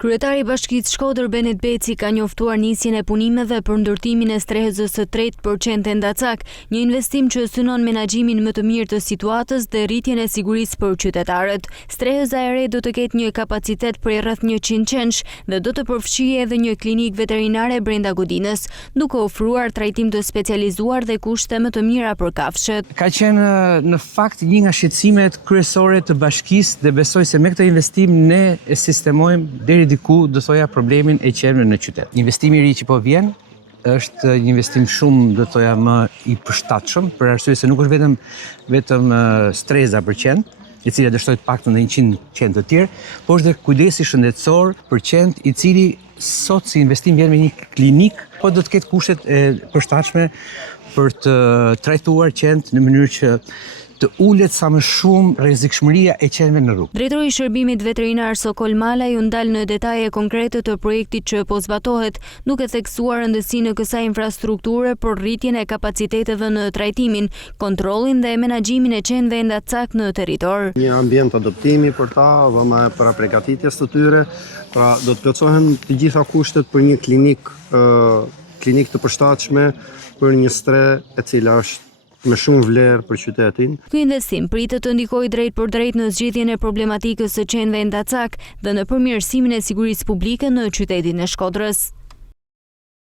Kryetari i Bashkisë Shkodër Benet Beci ka njoftuar nisjen e punimeve për ndërtimin e strehëzës së 3% Ndacak, një investim që synon menaxhimin më të mirë të situatës dhe rritjen e sigurisë për qytetarët. Strehëza e re do të ketë një kapacitet për rreth 100 qenësh dhe do të përfshijë edhe një klinikë veterinare brenda godinës, duke ofruar trajtim të specializuar dhe kushte më të mira për kafshët. Ka qenë në fakt një nga shqetësimet kryesore të bashkisë dhe besoj se me këtë investim ne e sistemojmë deri diku do thoja problemin e qenëve në qytet. Investimi i ri që po vjen është një investim shumë do thoja më i përshtatshëm, për arsye se nuk është vetëm streza për qenë, i cili dështoj të paktën dhe 100 qenë të tjerë, por është dhe kujdesi shëndetësor për qenë i cili sot si investim vjen me një klinik, po do të ketë kushtet e përshtatshme për të trajtuar qenë në mënyrë që të ulet sa më shumë rrezikshmëria e qenëve në rrugë. Drejtori i Shërbimit Veterinar Sokol Malaj u ndal në detaje konkrete të projektit që po zbatohet, duke theksuar rëndësinë në kësaj infrastrukture për rritjen e kapaciteteve në trajtimin, kontrollin dhe menaxhimin e qenëve Ndacak në territor. Një ambient adoptimi për ta dhe me para përgatitjes të tyre, pra do të plotësohen të gjitha kushtet për një klinik të përshtatshme për një stre e cila është me shumë vlerë për qytetin. Ky investim pritet të ndikojë drejt për drejt në zgjidhjen e problematikës së qenëve Ndacak dhe në përmirësimin e sigurisë publike në qytetin e Shkodrës.